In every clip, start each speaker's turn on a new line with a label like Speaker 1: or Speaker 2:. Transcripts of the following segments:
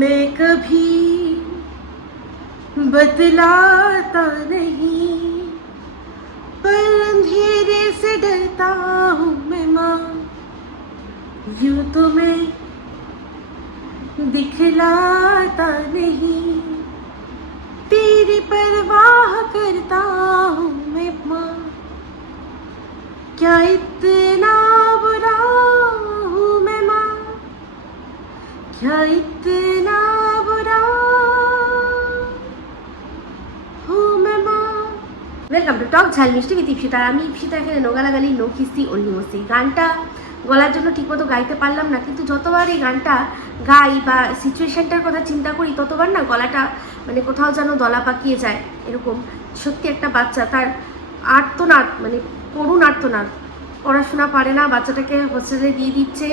Speaker 1: मैं कभी बतलाता नहीं, पर अंधेरे से डरता हूँ मैं माँ। यूँ तो मैं दिखलाता नहीं, तेरी परवाह करता हूँ मैं माँ। क्या इतना बुरा क्या इतना बुरा हूँ मैं माँ ওয়েলকাম টু টক ঝাল মিষ্টি বিথ ইপসিতা আর আমি ইপসিতা এখানে নোগালাগালি নো কিস্তি অন্য মস্তি গানটা গলার জন্য ঠিকমতো গাইতে পারলাম না কিন্তু যতবার এই গানটা গাই বা সিচুয়েশনটার কথা চিন্তা করি ততবার না গলাটা মানে কোথাও যেন দলা পাকিয়ে যায় এরকম সত্যি একটা বাচ্চা তার আর্তনাদ মানে করুণ আর্তনাদ পড়াশোনা পারে না বাচ্চাটাকে হোস্টেলে দিয়ে দিচ্ছে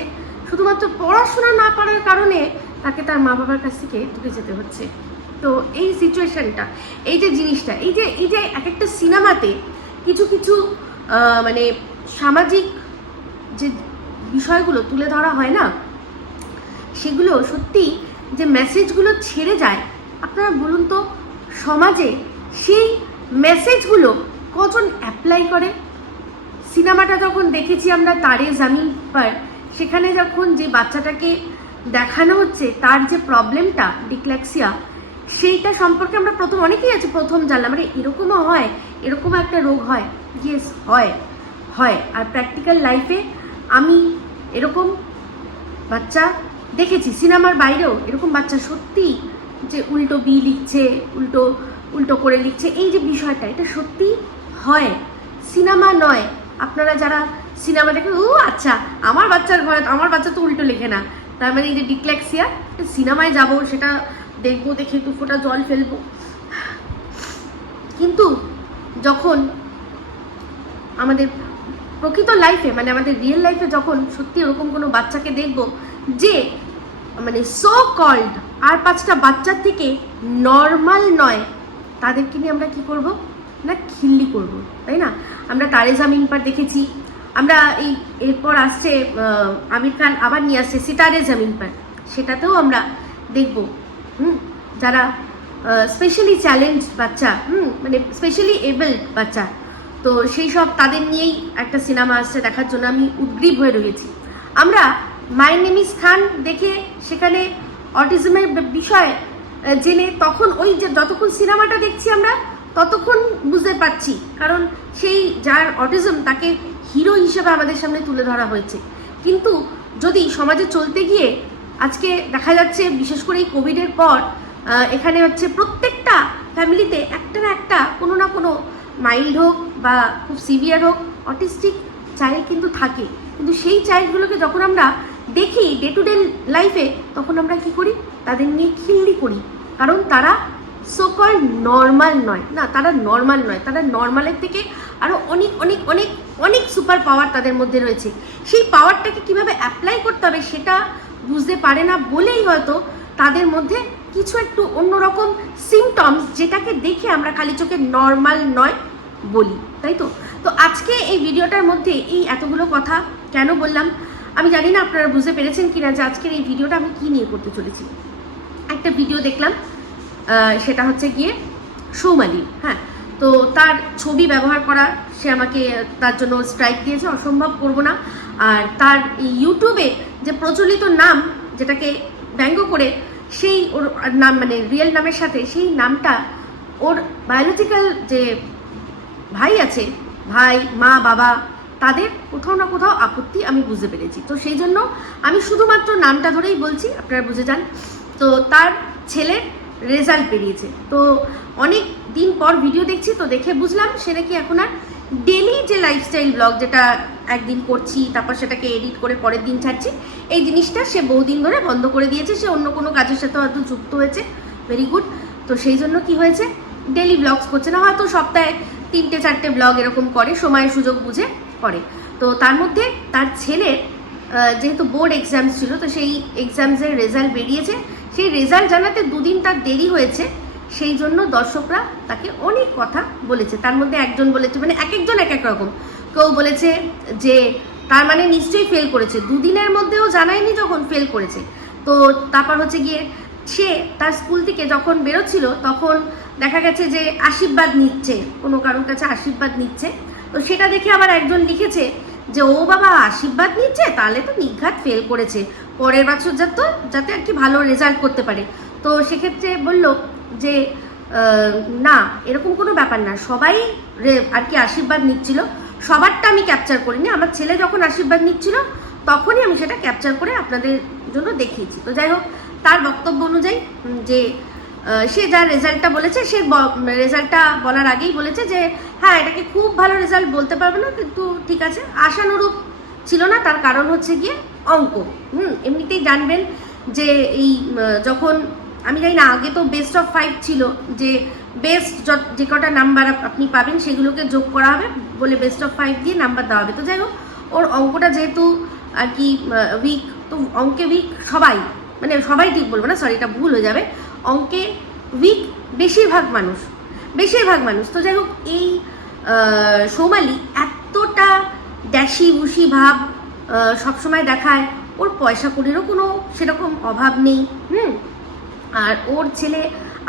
Speaker 1: শুধুমাত্র পড়াশোনা না পারার কারণে তাকে তার মা বাবার কাছ থেকে দূরে যেতে হচ্ছে। তো এই সিচুয়েশনটা এই যে জিনিসটা, এই যে এই যে এক একটা সিনেমাতে কিছু কিছু মানে সামাজিক যে বিষয়গুলো তুলে ধরা হয় না, সেগুলো সত্যি যে মেসেজগুলো ছেড়ে যায়, আপনারা বলুন তো সমাজে সেই মেসেজগুলো কজন অ্যাপ্লাই করে? সিনেমাটা যখন দেখেছি আমরা তারে জামিন পার সেখানে যখন যে বাচ্চাটাকে দেখানো হচ্ছে, তার যে প্রবলেমটা ডিক্ল্যাক্সিয়া সেইটা সম্পর্কে আমরা প্রথম, অনেকেই আছে প্রথম জানলাম মানে এরকমও হয়, এরকমও একটা রোগ হয়। ইয়েস হয় হয়। আর প্র্যাকটিক্যাল লাইফে আমি এরকম বাচ্চা দেখেছি, সিনেমার বাইরেও এরকম বাচ্চা সত্যি যে উল্টো বি লিখছে, উল্টো উল্টো করে লিখছে, এই যে বিষয়টা, এটা সত্যি হয়। সিনেমা নয়। আপনারা যারা সিনেমা দেখে, ও আচ্ছা আমার বাচ্চার ঘরে আমার বাচ্চা তো উল্টো লেখে না। তার মানে এই যে ডিক্ল্যাক্সিয়া সিনেমায় যাব, সেটা দেখব, দেখে দু ফোঁটা জল ফেলব। কিন্তু যখন আমাদের প্রকৃত লাইফে মানে আমাদের রিয়েল লাইফে যখন সত্যি ওরকম কোনো বাচ্চাকে দেখব, যে মানে সো কল্ড আর পাঁচটা বাচ্চার থেকে নর্মাল নয়, তাদেরকে নিয়ে আমরা কি করব? না, খিল্লি করব, তাই না? আমরা তারে জামিন পার দেখেছি আমরা এই এরপর আসছে আমির খান আবার নিয়ে আসছে, সিতারে জামিন পার সেটাতেও আমরা দেখব, হুম? যারা স্পেশালি চ্যালেঞ্জ বাচ্চা, হুম? মানে স্পেশালি এবলড বাচ্চা। তো সেই সব তাদের নিয়েই একটা সিনেমা আসছে দেখার জন্য, আমি উদ্গ্রীব হয়ে রয়েছি। আমরা মাই নেমিস খান দেখে সেখানে অটিজমের বিষয় জেনে তখন ওই যে যতক্ষণ সিনেমাটা দেখছি আমরা, ততক্ষণ বুঝতে পারছি। কারণ সেই যার অটিজম তাকে হিরো হিসেবে আমাদের সামনে তুলে ধরা হয়েছে। কিন্তু যদি সমাজে চলতে গিয়ে আজকে দেখা যাচ্ছে, বিশেষ করে এই কোভিডের পর এখানে হচ্ছে প্রত্যেকটা ফ্যামিলিতে একটা না একটা কোনো না কোনো মাইল্ড হোক বা খুব সিভিয়ার হোক, অটিস্টিক চাইল্ড কিন্তু থাকে। কিন্তু সেই চাইল্ডগুলোকে যখন আমরা দেখি ডে টু ডে লাইফে তখন আমরা কি করি? তাদের নিয়ে খিল্লি করি। কারণ তারা সোকল নর্মাল নয়। না, তারা নর্মাল নয়। তারা নর্মালের থেকে আরও অনেক অনেক অনেক অনেক সুপার পাওয়ার তাদের মধ্যে রয়েছে। সেই পাওয়ারটাকে কীভাবে অ্যাপ্লাই করতে হবে সেটা বুঝতে পারে না বলেই হয়তো তাদের মধ্যে কিছু একটু অন্যরকম সিমটমস যেটাকে দেখে আমরা খালি চোখে নর্মাল নয় বলি, তাই তো? তো আজকে এই ভিডিওটার মধ্যে এই এতগুলো কথা কেন বললাম? আমি জানি না আপনারা বুঝতে পেরেছেন কিনা যে আজকের এই ভিডিওটা আমি কি নিয়ে করতে চলেছি। একটা ভিডিও দেখলাম সেটা হচ্ছে গিয়ে সৌমালি হ্যাঁ? তো তার ছবি ব্যবহার করা, সে আমাকে তার জন্য স্ট্রাইক দিয়েছে, অসম্ভব করব না। আর তার ইউটিউবে যে প্রচলিত নাম, যেটাকে ব্যঙ্গ করে সেই ওর নাম মানে রিয়েল নামের সাথে সেই নামটা ওর বায়োলজিক্যাল যে ভাই আছে, ভাই, মা, বাবা, তাদের কোথাও না কোথাও আপত্তি আমি বুঝতে পেরেছি। তো সেই জন্য আমি শুধুমাত্র নামটা ধরেই বলছি, আপনারা বুঝে যান। তো তার ছেলের রেজাল্ট বেরিয়েছে। তো অনেক দিন পর ভিডিও দেখছি, তো দেখে বুঝলাম সে নাকি এখন আর ডেলি যে লাইফস্টাইল ব্লগ যেটা একদিন করছি, তারপর সেটাকে এডিট করে পরের দিন ছাড়ছি, এই জিনিসটা সে বহুদিন ধরে বন্ধ করে দিয়েছে, সে অন্য কোনো কাজের সাথে হয়তো যুক্ত হয়েছে। ভেরি গুড তো সেই জন্য কি হয়েছে? ডেলি ব্লগস করছে না, হয়তো সপ্তাহে তিনটে, চারটে ব্লগ এরকম করে, সময়ের সুযোগ বুঝে করে। তো তার মধ্যে তার ছেলের যেহেতু বোর্ড এক্সামস ছিল, তো সেই এক্সামসের রেজাল্ট বেরিয়েছে। সেই রেজাল্ট জানাতে দুদিন তার দেরি হয়েছে, সেই জন্য দর্শকরা তাকে অনেক কথা বলেছে। তার মধ্যে একজন বলেছে মানে এক একজন এক এক রকম। কেউ বলেছে যে তার মানে নিশ্চয়ই ফেল করেছে। দুদিনের মধ্যেও জানায়নি যখন ফেল করেছে। তো তারপর হচ্ছে গিয়ে সে তার স্কুল থেকে যখন বেরোচ্ছিল, তখন দেখা গেছে যে আশীর্বাদ নিচ্ছে, কোনো কারোর কাছে আশীর্বাদ নিচ্ছে। তো সেটা দেখে আবার একজন লিখেছে যে, ও বাবা, আশীর্বাদ নিচ্ছে? তাহলে তো নিঘাত ফেল করেছে। পরের বছর যাতে যাতে আর কি ভালো রেজাল্ট করতে পারে। তো সেক্ষেত্রে বলল যে না, এরকম কোনো ব্যাপার না। সবাই আর কি আশীর্বাদ নিচ্ছিল। সবারটা আমি ক্যাপচার করিনি। আমার ছেলে যখন আশীর্বাদ নিচ্ছিল, তখনই আমি সেটা ক্যাপচার করে আপনাদের জন্য দেখিয়েছি। তো যাই হোক, তার বক্তব্য অনুযায়ী যে সে যা রেজাল্টটা বলেছে, সে রেজাল্টটা বলার আগেই বলেছে যে হ্যাঁ এটাকে খুব ভালো রেজাল্ট বলতে পারবে না, কিন্তু ঠিক আছে। আশানুরূপ ছিল না, তার কারণ হচ্ছে গিয়ে অঙ্ক। হুম, এমনিতেই জানবেন যে এই যখন, আমি জানি না, আগে তো বেস্ট অফ ফাইভ ছিল, যে বেস্ট যে কটা নাম্বার আপনি পাবেন সেগুলোকে যোগ করা হবে, বলে বেস্ট অফ ফাইভ দিয়ে নাম্বার দেওয়া হবে। তো যাই হোক, ওর অঙ্কটা যেহেতু আর কি উইক তো অঙ্কে উইক সবাই মানে সবাই ঠিক বলব না সরি এটা ভুল হয়ে যাবে। অঙ্কে উইক বেশিরভাগ মানুষ বেশিরভাগ মানুষ। তো যাই হোক, এই সোমালি এতটা ড্যাশি বুশি ভাব সবসময় দেখায়, ওর পয়সা কড়িরও কোনো সেরকম অভাব নেই, হুম? আর ওর ছেলে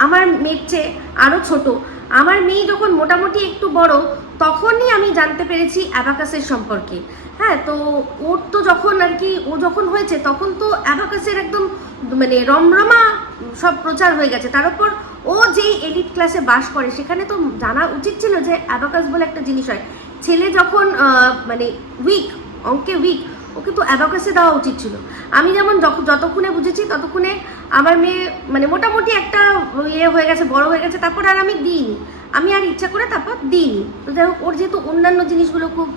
Speaker 1: আমার মেয়ের চেয়ে আরও ছোট। আমার মেয়ে যখন মোটামুটি একটু বড়, তখনই আমি জানতে পেরেছি অ্যাবাকাসের সম্পর্কে। হ্যাঁ তো ওর তো যখন আর কি, ও যখন হয়েছে, তখন তো অ্যাবাকাসের একদম মানে রমরমা সব প্রচার হয়ে গেছে। তার উপর ও যেই এলিট ক্লাসে বাস করে, সেখানে তো জানা উচিত ছিল যে অ্যাবাকাস বলে একটা জিনিস হয়। ছেলে যখন মানে উইক অঙ্কে উইক ওকে তো অ্যাবাকাসে দেওয়া উচিত ছিল। আমি যেমন যতক্ষণে বুঝেছি ততক্ষণে আমার মেয়ে মানে মোটামুটি একটা ইয়ে হয়ে গেছে, বড় হয়ে গেছে, তারপর আর আমি দিইনি। আমি আর ইচ্ছা করে তারপর দিইনি। তো যাই হোক, ওর যেহেতু অন্যান্য জিনিসগুলো খুব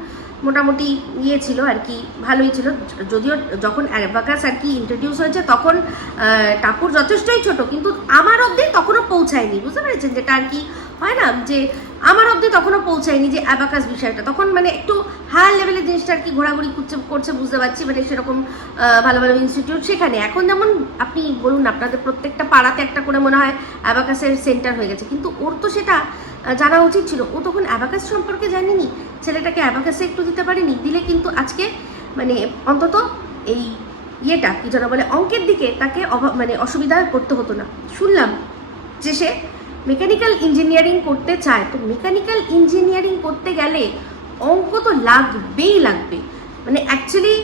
Speaker 1: মোটামুটি ইয়ে ছিল আর কি, ভালোই ছিল। যদিও যখন অ্যাবাকাস আর কি ইন্ট্রোডিউস হয়েছে তখন টাপুর যথেষ্টই ছোট, কিন্তু আমার অবধি তখনও পৌঁছায়নি। বুঝতে পেরেছেন? যেটা আর কি হয় না যে আমার অবধি তখনও পৌঁছায়নি যে অ্যাবাকাস বিষয়টা। তখন মানে একটু হায়ার লেভেলের জিনিসটা আর কি ঘোরাঘুরি করছে করছে, বুঝতে পারছি মানে সেরকম ভালো ভালো ইনস্টিটিউট সেখানে। এখন যেমন আপনি বলুন, আপনাদের প্রত্যেকটা পাড়াতে একটা করে মনে হয় অ্যাবাকাসের সেন্টার হয়ে গেছে। কিন্তু ওর তো সেটা জানা উচিত ছিল। ও তখন অ্যাবাকাস সম্পর্কে জানেনি। ছেলেটাকে অ্যাবাকাসে একটু দিতে পারেনি। দিলে কিন্তু আজকে মানে অন্তত এই ইয়েটা, কি যেন বলে, অঙ্কের দিকে তাকে অভাব মানে অসুবিধা করতে হতো না। শুনলাম যে সে মেকানিক্যাল ইঞ্জিনিয়ারিং করতে চায়। তো মেকানিক্যাল ইঞ্জিনিয়ারিং করতে গেলে অঙ্ক তো লাগবেই লাগবে। মানে অ্যাকচুয়ালি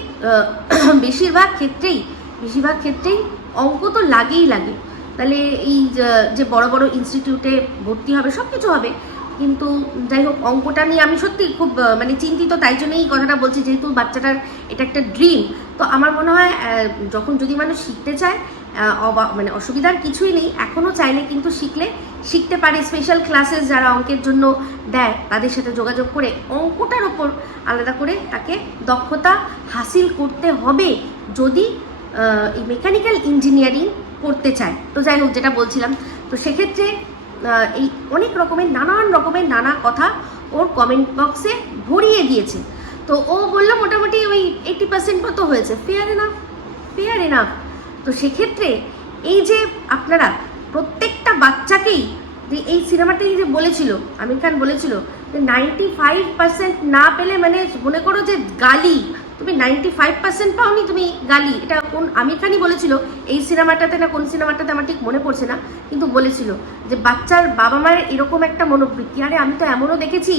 Speaker 1: বেশিরভাগ ক্ষেত্রেই বেশিরভাগ ক্ষেত্রেই অঙ্ক তো লাগেই লাগে। তাহলে এই যে- বড় বড় ইনস্টিটিউটে ভর্তি হবে সব কিছু হবে। কিন্তু যাই হোক, অঙ্কটা নিয়ে আমি সত্যি খুব মানে চিন্তিত, তাই জন্যই কথাটা বলছি, যেহেতু বাচ্চাটার এটা একটা ড্রিম তো আমার মনে হয় যখন যদি মানুষ শিখতে চায় অবা- মানে অসুবিধার কিছুই নেই এখনও চাইলে কিন্তু শিখলে, শিখতে পারে। স্পেশাল ক্লাসেস যারা অঙ্কের জন্য দেয়, তাদের সাথে যোগাযোগ করে অঙ্কটার ওপর আলাদা করে তাকে দক্ষতা হাসিল করতে হবে। যদি এই মেকানিক্যাল ইঞ্জিনিয়ারিং করতে চায়। তো যাই হোক, যেটা বলছিলাম, তো সেক্ষেত্রে এই অনেক রকমের, নানান রকমের নানা কথা ওর কমেন্ট বক্সে ভরিয়ে দিয়েছে। তো ও বলল মোটামুটি ওই এইটি পার্সেন্ট মতো হয়েছে। ফেয়ার এনাফ ফেয়ার এনাফ তো সেক্ষেত্রে এই যে আপনারা প্রত্যেকটা বাচ্চাকেই যে এই সিনেমাটাই যে বলেছিল, আমির খান বলেছিল যে নাইনটি ফাইভ পার্সেন্ট না পেলে মানে মনে করো যে গালি। তুমি নাইনটি ফাইভ পার্সেন্ট পাওনি, তুমি গালি। এটা কোন আমির খানই বলেছিল, এই সিনেমাটাতে না কোন সিনেমাটাতে আমার ঠিক মনে পড়ছে না, কিন্তু বলেছিল যে বাচ্চার বাবা মায়ের এরকম একটা মনোবৃত্তি। আরে আমি তো এমনও দেখেছি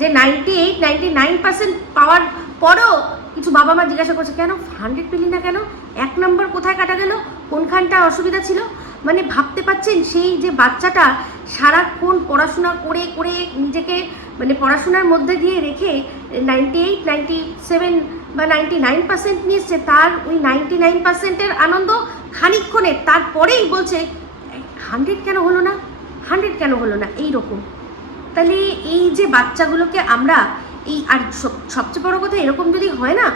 Speaker 1: যে ninety eight ninety nine percent পাওয়ার পরও কিছু বাবা মা জিজ্ঞাসা করছে, কেন? হান্ড্রেড পেলি না কেন? এক নম্বর কোথায় কাটা গেল? কোনখানটা অসুবিধা ছিল? মানে ভাবতে পাচ্ছেন সেই যে বাচ্চাটা সারাক্ষণ পড়াশোনা করে করে নিজেকে মানে পড়াশোনার মধ্যে দিয়ে রেখে নাইনটি এইট নাইনটি সেভেন বা নাইনটি নাইন পার্সেন্ট নিয়েছে তার ওই নাইনটি নাইন পার্সেন্টের আনন্দ খানিক্ষণের তারপরেই বলছে হান্ড্রেড কেন হলো না? হান্ড্রেড কেন হলো না? এই রকম তাহলে এই যে বাচ্চাগুলোকে আমরা এই, আর সবচেয়ে বড় কথা এরকম যদি হয় না,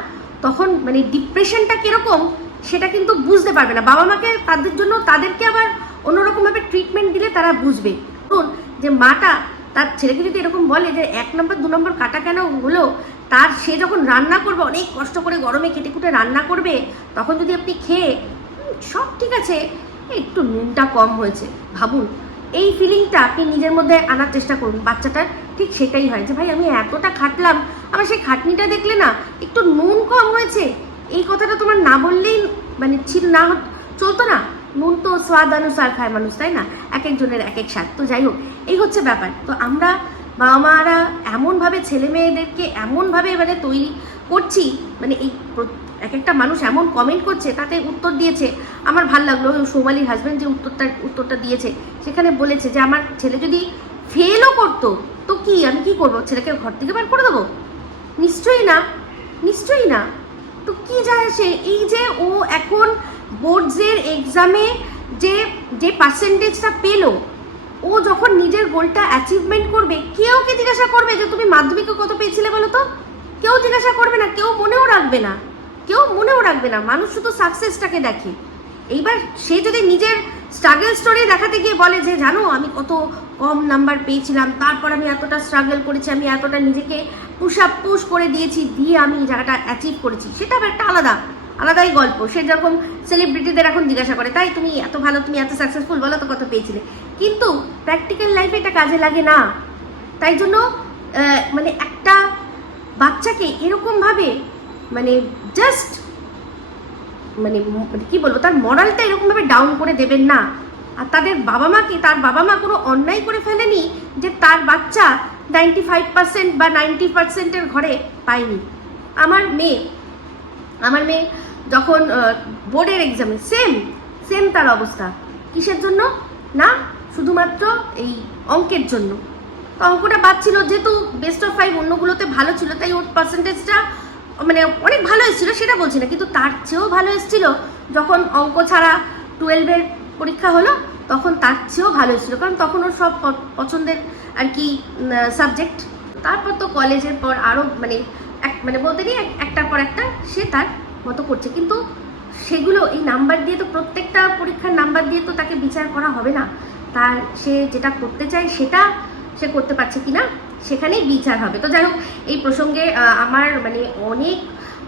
Speaker 1: তখন মানে ডিপ্রেশনটা কীরকম, সেটা কিন্তু বুঝতে পারবে না। বাবা মাকে তাদের জন্য, তাদেরকে আবার অন্যরকমভাবে ট্রিটমেন্ট দিলে তারা বুঝবে। ধরুন যে মাটা, তার ছেলেকে যদি এরকম বলে যে এক নম্বর, দু নম্বর কাটা কেন হলো তার সে যখন রান্না করবে, অনেক কষ্ট করে গরমে কেটে কুটে রান্না করবে, তখন যদি আপনি খেয়ে সব ঠিক আছে, একটু নুনটা কম হয়েছে। ভাবুন, এই ফিলিংটা আপনি নিজের মধ্যে আনার চেষ্টা করুন। বাচ্চাটার ঠিক সেটাই হয় যে, ভাই, আমি এতটা খাটলাম আমার সেই খাটনিটা দেখলে না, একটু নুন কম হয়েছে। এই কথাটা তোমার না বললেই মানে ছিল না চলতো না। নুন তো স্বাদ অনুসার খায় মানুষ, তাই না? এক একজনের এক এক স্বাদ। তো যাই হোক, এই হচ্ছে ব্যাপার। তো আমরা বাবা মারা এমনভাবে ছেলে মেয়েদেরকে এমনভাবে মানে তৈরি করছি মানে এই এক একটা মানুষ এমন কমেন্ট করছে, তাতে উত্তর দিয়েছে। আমার ভালো লাগল সৌমালির হাজব্যান্ড যে উত্তরটা উত্তরটা দিয়েছে। সেখানে বলেছে যে, আমার ছেলে যদি ফেলও করতো, তো কি, আমি কি করব? ছেলেকে ঘর থেকে বার করে দেবো? নিশ্চয়ই না নিশ্চয়ই না। তো কি যায় সে এই যে ও এখন বোর্ডসের এক্সামে যে যে পার্সেন্টেজটা পেল ও যখন নিজের গোলটা অ্যাচিভমেন্ট করবে, কেউ কি জিজ্ঞাসা করবে যে তুমি মাধ্যমিকে কত পেয়েছিলে বলো তো? কেউ জিজ্ঞাসা করবে না, কেউ মনেও রাখবে না। কেউ মনেও রাখবে না, মানুষ শুধু সাকসেসটাকে দেখে। এইবার সে যদি নিজের স্ট্রাগল স্টোরি দেখাতে গিয়ে বলে যে, জানো, আমি কত কম নাম্বার পেয়েছিলাম, তারপর আমি এতটা স্ট্রাগল করেছি, আমি এতটা নিজেকে পুশ আপ পুশ করে দিয়েছি, দিয়ে আমি এই জায়গাটা অ্যাচিভ করেছি, সেটা একটা আলাদা আলাদাই গল্প। সে যেরকম সেলিব্রিটিদের এখন জিজ্ঞাসা করে, তাই তুমি এত ভালো, তুমি এত সাকসেসফুল বলো তো কত পেয়েছিলে? কিন্তু প্র্যাকটিক্যাল লাইফে এটা কাজে লাগে না। তাই জন্য মানে একটা বাচ্চাকে এরকমভাবে মানে জাস্ট মানে মানে কি বলব, তার মরালটা এরকমভাবে ডাউন করে দেবেন না। আর তাদের বাবা মাকে তার বাবা মা কোনো অন্যায় করে ফেলেনি যে তার বাচ্চা নাইনটি ফাইভ পার্সেন্ট বা নাইনটি পার্সেন্টের ঘরে পায়নি। আমার মেয়ে আমার মেয়ে যখন বোর্ডের এক্সামে সেম সেম তার অবস্থা। কিসের জন্য? না, শুধুমাত্র এই অঙ্কের জন্য। তো অঙ্কটা পাচ্ছিল যেহেতু বেস্ট অফ ফাইভ অন্যগুলোতে ভালো ছিল, তাই ওর পার্সেন্টেজটা মানে অনেক ভালো এসেছিল, সেটা বলছি না। কিন্তু তার চেয়েও ভালো এসেছিল, যখন অঙ্ক ছাড়া টুয়েলভের পরীক্ষা হলো, তখন তার চেয়েও ভালো এসেছিল। কারণ তখন ওর সব পছন্দের আর কি সাবজেক্ট তারপর তো কলেজের পর আরও মানে এক মানে বলতে নেই এক- একটার পর একটা সে তার মতো করছে। কিন্তু সেগুলো, এই নাম্বার দিয়ে তো প্রত্যেকটা পরীক্ষার নাম্বার দিয়ে তো তাকে বিচার করা হবে না। তার, সে যেটা করতে চায় সেটা সে করতে পারছে কি না সেখানেই বিচার হবে। তো যাই হোক, এই প্রসঙ্গে আমার মানে অনেক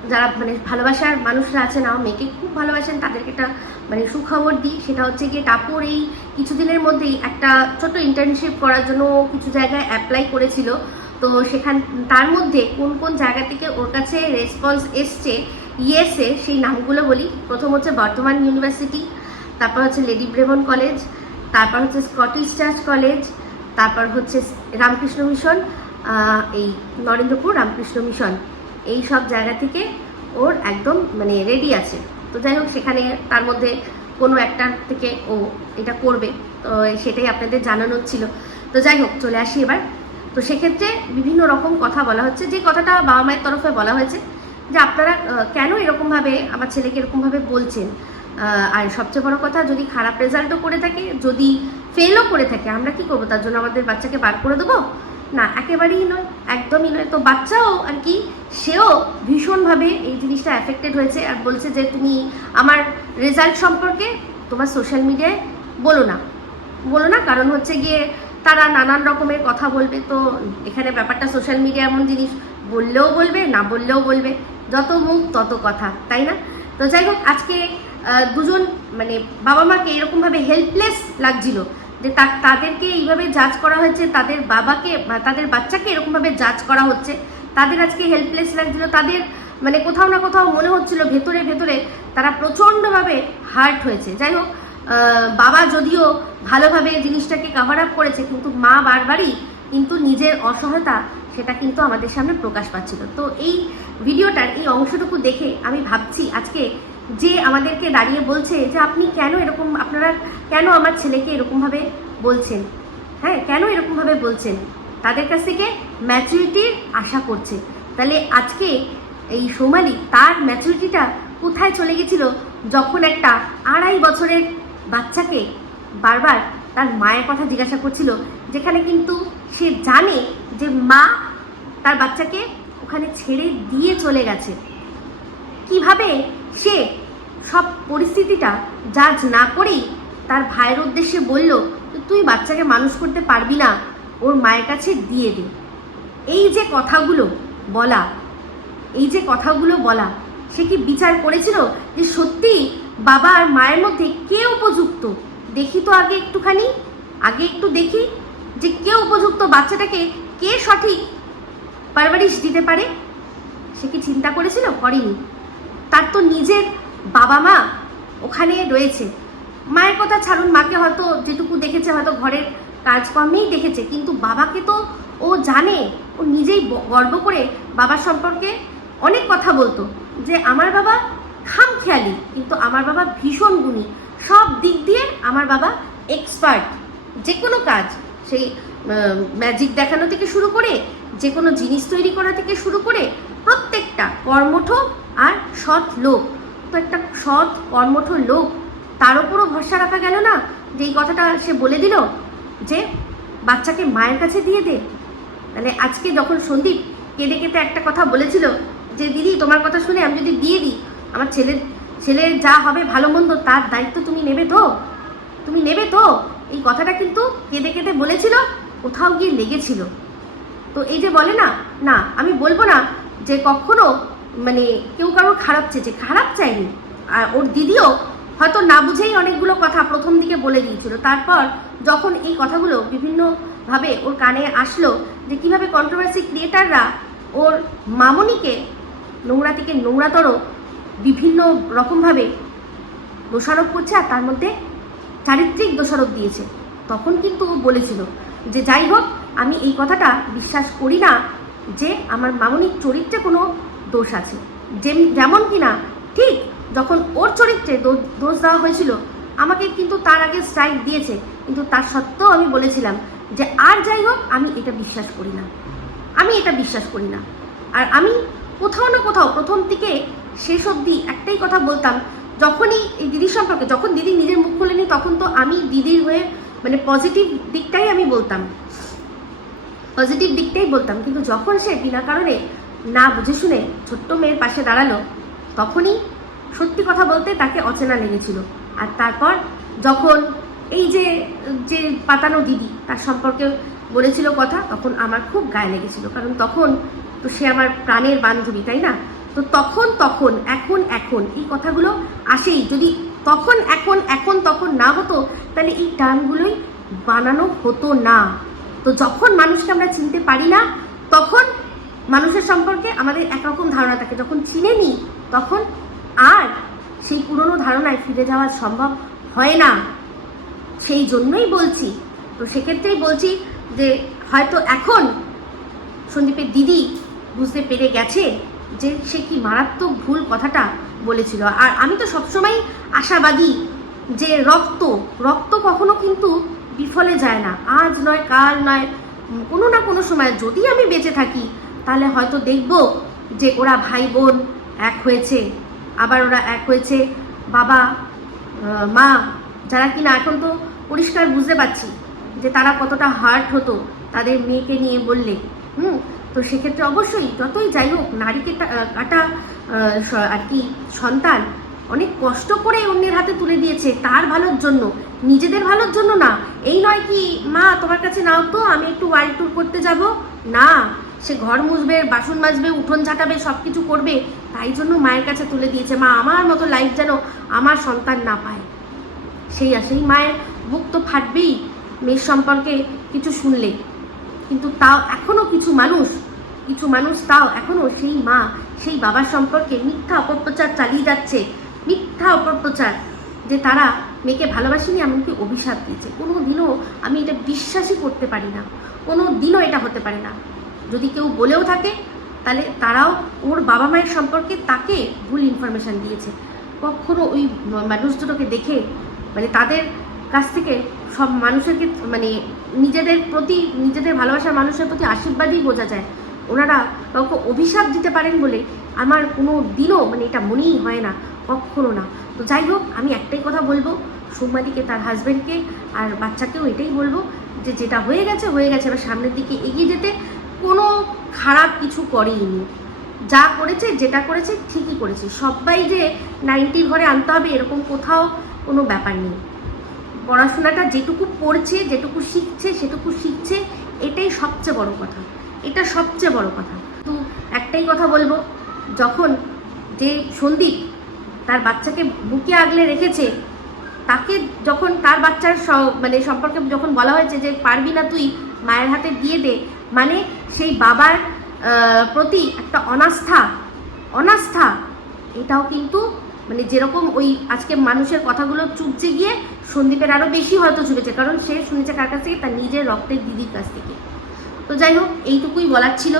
Speaker 1: যারা মানে ভালোবাসার মানুষরা আছেন, আমার মেয়েকে খুব ভালোবাসেন, তাদেরকে একটা মানে সুখবর দিই। সেটা হচ্ছে গিয়ে টাপুর এই কিছুদিনের মধ্যেই একটা ছোট ইন্টার্নশিপ করার জন্য কিছু জায়গায় অ্যাপ্লাই করেছিল। তো সেখান, তার মধ্যে কোন কোন জায়গা থেকে ওর কাছে রেসপন্স এসছে ইয়েসে সেই নামগুলো বলি। প্রথম হচ্ছে বর্ধমান ইউনিভার্সিটি, তারপর হচ্ছে লেডি ব্রেভন কলেজ, তারপর হচ্ছে স্কটিশ চার্চ কলেজ, তারপর হচ্ছে রামকৃষ্ণ মিশন এই নরেন্দ্রপুর রামকৃষ্ণ মিশন। এই সব জায়গা থেকে ওর একদম মানে রেডি আছে। তো যাই হোক, সেখানে তার মধ্যে কোনো একটা থেকে ও এটা করবে। তো সেটাই আপনাদের জানানোর ছিল। তো যাই হোক, চলে আসি এবার। তো সেক্ষেত্রে বিভিন্ন রকম কথা বলা হচ্ছে। যে কথাটা বাবা মায়ের তরফে বলা হয়েছে যে আপনারা কেন এরকমভাবে আমার ছেলেকে এরকমভাবে বলছেন? আর সবচেয়ে বড় কথা, যদি খারাপ রেজাল্টও করে থাকে, যদি ফেলও করে থাকে, আমরা কি করব? তার জন্য আমাদের বাচ্চাকে বার করে দেবো? না, একেবারেই নয়, একদমই নয়। তো বাচ্চাও আর কি, সেও ভীষণভাবে এই জিনিসটা অ্যাফেক্টেড হয়েছে আর বলছে যে তুমি আমার রেজাল্ট সম্পর্কে তোমার সোশ্যাল মিডিয়ায় বলো না। বলো না, কারণ হচ্ছে গিয়ে তারা নানান রকমের কথা বলবে। তো এখানে ব্যাপারটা সোশ্যাল মিডিয়া এমন জিনিস, বললেও বলবে, না বললেও বলবে। যত মুখ, তত কথা, তাই না? তো যাই হোক, আজকে দুজন মানে বাবা মাকে এরকমভাবে হেল্পলেস লাগছিল যে তা, তাদেরকে এইভাবে জাজ করা হয়েছে, তাদের বাবাকে বা তাদের বাচ্চাকে এরকমভাবে জাজ করা হচ্ছে, তাদের আজকে হেল্পলেস লাগছিল। তাদের মানে কোথাও না কোথাও মনে হচ্ছিল, ভেতরে ভেতরে তারা প্রচণ্ডভাবে হার্ট হয়েছে। যাই হোক বাবা যদিও ভালোভাবে জিনিসটাকে কাভার আপ করেছে, কিন্তু মা বারবারই কিন্তু নিজের অসহায়তা সেটা কিন্তু আমাদের সামনে প্রকাশ পাচ্ছিল। তো এই ভিডিওটার এই অংশটুকু দেখে আমি ভাবছি আজকে যে আমাদেরকে দাঁড়িয়ে বলছে যে আপনি কেন এরকম, আপনারা কেন আমার ছেলেকে এরকমভাবে বলছেন? হ্যাঁ কেন এরকমভাবে বলছেন? তাদের কাছ থেকে ম্যাচুরিটির আশা করছে। তাহলে আজকে এই সোমালি তার ম্যাচুরিটিটা কোথায় চলে গেছিল? যখন একটা আড়াই বছরের বাচ্চাকে বারবার তার মায়ের কথা জিজ্ঞাসা করছিল, যেখানে কিন্তু সে জানে যে মা তার বাচ্চাকে ওখানে ছেড়ে দিয়ে চলে গেছে। কীভাবে সে সব পরিস্থিতিটা জাজ না করেই তার ভাইয়ের উদ্দেশ্যে বলল, তুই বাচ্চাকে মানুষ করতে পারবি না, ওর মায়ের কাছে দিয়ে দে। এই যে কথাগুলো বলা, এই যে কথাগুলো বলা, সে কি বিচার করেছিল যে সত্যি বাবা আর মায়ের মধ্যে কে উপযুক্ত? দেখি তো আগে একটুখানি, আগে একটু দেখি যে কে উপযুক্ত বাচ্চাটাকে কে সঠিক পারবারিশ দিতে পারে। সে কি চিন্তা করেছিল? করেনি। তার তো নিজের বাবা মা ওখানে রয়েছে। মায়ের কথা ছাড়ুন, মাকে হয়তো যেটুকু দেখেছে, হয়তো ঘরের কাজকর্মেই দেখেছে, কিন্তু বাবাকে তো ও জানে, ও নিজেই গর্ব করে বাবার সম্পর্কে অনেক কথা বলতো যে আমার বাবা খাম খেয়ালি কিন্তু আমার বাবা ভীষণ গুণী। সব দিক দিয়ে আমার বাবা এক্সপার্ট যে কোনো কাজ, সেই ম্যাজিক দেখানো থেকে শুরু করে যে কোনো জিনিস তৈরি করা থেকে শুরু করে, প্রত্যেকটা কর্মঠ আর সৎ লোক। তো একটা সৎ, কর্মঠ লোক, তার উপরও ভরসা রাখা গেল না, যে এই কথাটা সে বলে দিল, যে বাচ্চাকে মায়ের কাছে দিয়ে দে। মানে আজকে যখন সন্দীপ কেঁদে কেঁদে একটা কথা বলেছিল, যে দিদি, তোমার কথা শুনে আমি যদি দিয়ে দিই আমার ছেলের ছেলের যা হবে ভালো মন্দ, তার দায়িত্ব তুমি নেবে তো? তুমি নেবে তো? এই কথাটা কিন্তু কেঁদে কেঁদে বলেছিল, কোথাও গিয়ে লেগেছিল। তো এই যে বলে না না, আমি বলব না যে কখনো মানে কেউ কারোর খারাপ চেয়েছে, খারাপ চাইনি আর ওর দিদিও হয়তো না বুঝেই অনেকগুলো কথা প্রথম দিকে বলে দিয়েছিল। তারপর যখন এই কথাগুলো বিভিন্নভাবে ওর কানে আসলো যে কীভাবে কন্ট্রোভার্সি ক্রিয়েটাররা ওর মামনিকে, নোংরা থেকে নোংরাতর বিভিন্ন রকমভাবে দোষারোপ করছে আর তার মধ্যে চারিত্রিক দোষারোপ দিয়েছে। তখন কিন্তু ও বলেছিল যে, যাই হোক, আমি এই কথাটা বিশ্বাস করি না যে আমার মামনির চরিত্রে কোনো দোষ আছে। যেম- যেমন কিনা ঠিক যখন ওর চরিত্রে দোষ দেওয়া হয়েছিল, আমাকে কিন্তু তার আগে স্ট্রাইক দিয়েছে। কিন্তু তার সত্ত্বেও আমি বলেছিলাম যে, আর যাই হোক, আমি এটা বিশ্বাস করি না। আমি এটা বিশ্বাস করি না। আর আমি কোথাও না কোথাও প্রথম থেকে শেষ অবধি একটাই কথা বলতাম, যখনই এই দিদির সম্পর্কে, যখন দিদি নিজের মুখ খুলেনি, তখন তো আমি দিদির হয়ে মানে পজিটিভ দিকটাই আমি বলতাম। পজিটিভ দিকটাই বলতাম, কিন্তু যখন সে বিনা কারণে না বুঝে শুনে ছোট্ট মেয়ের পাশে দাঁড়াল, তখনই সত্যি কথা বলতে তাকে অচেনা লেগেছিল। আর তারপর যখন এই যে যে পাতানো দিদি, তার সম্পর্কে বলেছিল কথা, তখন আমার খুব গায়ে লেগেছিল। কারণ তখন তো সে আমার প্রাণের বান্ধবী, তাই না? তো তখন তখন, এখন এখন এই কথাগুলো আসেই। যদি তখন, এখন এখন, তখন না হতো, তাহলে এই টার্মগুলোই বানানো হতো না। তো যখন মানুষকে আমরা চিনতে পারি না, তখন মানুষের সম্পর্কে আমাদের একরকম ধারণা থাকে। যখন চিনে নিই তখন আর সেই পুরনো ধারণায় ফিরে যাওয়া সম্ভব হয় না। সেই জন্যই বলছি। তো সেক্ষেত্রেই বলছি যে হয়তো এখন সন্দীপের দিদি বুঝতে পেরে গেছে যে সে কি মারাত্মক ভুল কথাটা বলেছিল। আর আমি তো সবসময় আশাবাদী যে রক্ত রক্ত কখনো কিন্তু বিফলে যায় না। আজ নয়, কাল নয়, কোনো না কোনো সময় যদি আমি বেঁচে থাকি, তাহলে হয়তো দেখব যে ওরা ভাই বোন এক হয়েছে, আবার ওরা এক হয়েছে, বাবা মা, যারা কিনা এখন তো পরিষ্কার বুঝতে পারছি যে তারা কতটা হার্ট হতো তাদের মেয়েকে নিয়ে বললে। হুম তো সেক্ষেত্রে অবশ্যই যতই যাই হোক, নারীকে কাটা আর কি, সন্তান অনেক কষ্ট করে অন্যের হাতে তুলে দিয়েছে তার ভালোর জন্য। নিজেদের ভালোর জন্য না। এই নয় কি, মা, তোমার কাছে নাও তো, আমি একটু ওয়ার্ল্ড ট্যুর করতে যাব। না। সে ঘর মুছবে, বাসন মাজবে, উঠোন ঝাঁটাবে সব কিছু করবে, তাই জন্য মায়ের কাছে তুলে দিয়েছে। মা, আমার মতো লাইফ যেন আমার সন্তান না পায়। সেই সেই মায়ের বুক তো ফাটবেই। মেয়ের সম্পর্কে কিছু শুনলে। কিন্তু তাও এখনও কিছু মানুষ কিছু মানুষ তাও এখনও সেই মা, সেই বাবার সম্পর্কে মিথ্যা অপপ্রচার চালিয়ে যাচ্ছে, মিথ্যা অপপ্রচার, যে তারা মেয়েকে ভালোবাসেনি এমনকি অভিশাপ দিয়েছে। কোনো দিনও আমি এটা বিশ্বাসই করতে পারি না কোনো দিনও এটা হতে পারে না। যদি কেউ বলেও থাকে, তাহলে তারাও ওর বাবা মায়ের সম্পর্কে তাকে ভুল ইনফরমেশান দিয়েছে। কখনো ওই মানুষ দুটোকে দেখে মানে তাদের কাছ থেকে সব মানুষেরকে মানে নিজেদের প্রতি, নিজেদের ভালোবাসার মানুষের প্রতি আশীর্বাদই বোঝা যায়। ওনারা কাউকে অভিশাপ দিতে পারেন বলে আমার কোনো দিনও মানে এটা মনেই হয় না, কখনো না। তো যাই হোক, আমি একটাই কথা বলব সৌমাদিকে তার হাজব্যান্ডকে আর বাচ্চাকেও এটাই বলব যে যেটা হয়ে গেছে হয়ে গেছে। এবার সামনের দিকে এগিয়ে যেতে কোনো খারাপ কিছু করেইনি। যা করেছে, যেটা করেছে, ঠিকই করেছে। সবাই যে নাইনটির ঘরে আনতে হবে এরকম কোথাও কোনো ব্যাপার নেই। পড়াশোনাটা যেটুকু পড়ছে, যেটুকু শিখছে, সেটুকু শিখছে, এটাই সবচেয়ে বড় কথা। এটা সবচেয়ে বড় কথা। তো একটাই কথা বলব, যখন যে সন্দীপ তার বাচ্চাকে বুকে আগলে রেখেছে, তাকে যখন তার বাচ্চার মানে সম্পর্কে যখন বলা হয়েছে যে পারবি না তুই, মায়ের হাতে দিয়ে দে মানে সেই বাবার প্রতি একটা অনাস্থা অনাস্থা, এটাও কিন্তু মানে যেরকম ওই আজকে মানুষের কথাগুলো চুপচে গিয়ে সন্দীপের আরও বেশি হয়তো ঝুঁকেছে, কারণ সে শুনেছে কার কাছ থেকে? তার নিজের রক্তের দিদির কাছ থেকে। তো যাই হোক, এইটুকুই বলার ছিল।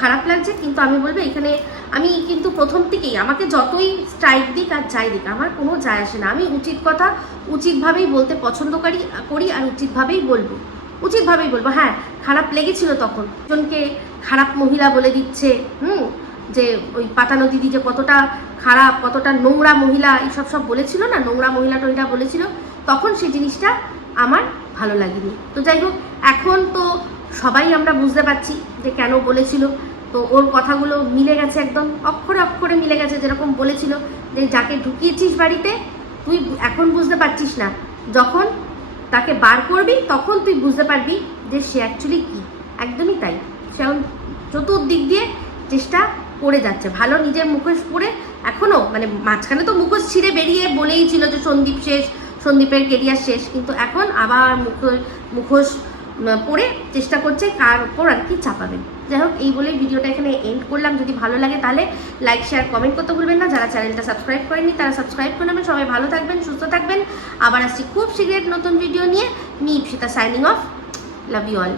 Speaker 1: খারাপ লাগছে, কিন্তু আমি বলব এখানে আমি কিন্তু প্রথম থেকেই, আমাকে যতই স্ট্রাইক দিক আর যাই দিক, আমার কোনো যায় আসে না। আমি উচিত কথা উচিতভাবেই বলতে পছন্দ করি করি আর উচিতভাবেই বলব। উচিতভাবেই বলব হ্যাঁ খারাপ লেগেছিল তখন। জনকে খারাপ মহিলা বলে দিচ্ছে, হুম যে ওই পাতানো দিদি যে কতটা খারাপ, কতটা নোংরা মহিলা, এইসব সব বলেছিল না? নোংরা মহিলা টহিলা বলেছিল। তখন সেই জিনিসটা আমার ভালো লাগেনি। তো যাই হোক, এখন তো সবাই আমরা বুঝতে পারছি যে কেন বলেছিল। তো ওর কথাগুলো মিলে গেছে একদম, অক্ষরে অক্ষরে মিলে গেছে যেরকম বলেছিল যে, যাকে ঢুকিয়েছিস বাড়িতে, তুই এখন বুঝতে পারছিস না। যখন তাকে বার করবি, তখন তুই বুঝতে পারবি যে সে অ্যাকচুয়ালি কী। একদমই তাই। সে এখন চতুর্দিক দিয়ে চেষ্টা করে যাচ্ছে। ভালো নিজের মুখোশ পরে এখনও মানে মাঝখানে তো মুখোশ ছিঁড়ে বেরিয়ে বলেই ছিল যে সন্দীপ শেষ, সন্দীপের কেরিয়ার শেষ। কিন্তু এখন আবার মুখোশ মুখোশ পরে চেষ্টা করছে, কার ওপর আর কি চাপাবেন যাই হোক, এই বলেই ভিডিওটা এখানে এন্ড করলাম। যদি ভালো লাগে তাহলে লাইক শেয়ার কমেন্ট করতে ভুলবেন না। যারা চ্যানেলটা সাবস্ক্রাইব করেনি তারা সাবস্ক্রাইব করে নেবেন। সবাই ভালো থাকবেন, সুস্থ থাকবেন। আবার আসছি খুব শীঘ্রই নতুন ভিডিও নিয়ে। Me, Ipsita signing off love you all